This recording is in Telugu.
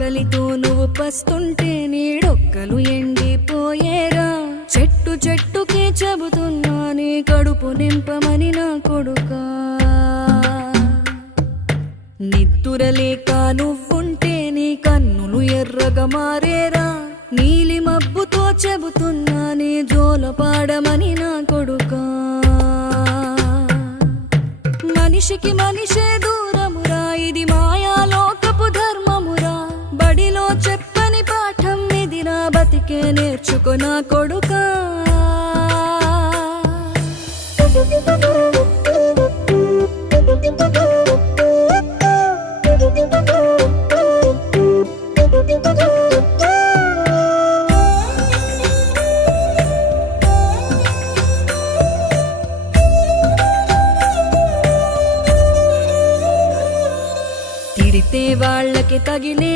ఆకలితో నువ్వు పస్తుంటే నీడొక్కలు ఎండిపోయేరా. చెట్టు చెట్టుకే చెబుతున్నా నీ కడుపు నింపమని నా కొడుకా. నిద్దురలేక నువ్వుంటే నీ కన్నులు ఎర్రగా మారేరా. నీలి మబ్బుతో చెబుతున్నా నీ జోలపాడమని నా కొడుకా. మనిషికి మనిషే దూరమురా, ఇది మాయాలోకపు ధర్మమురా. బడిలో చెప్పని పాఠం ఇది, నా బతికే నేర్చుకో నా కొడుకా. తిడితే వాళ్ళకి తగిలే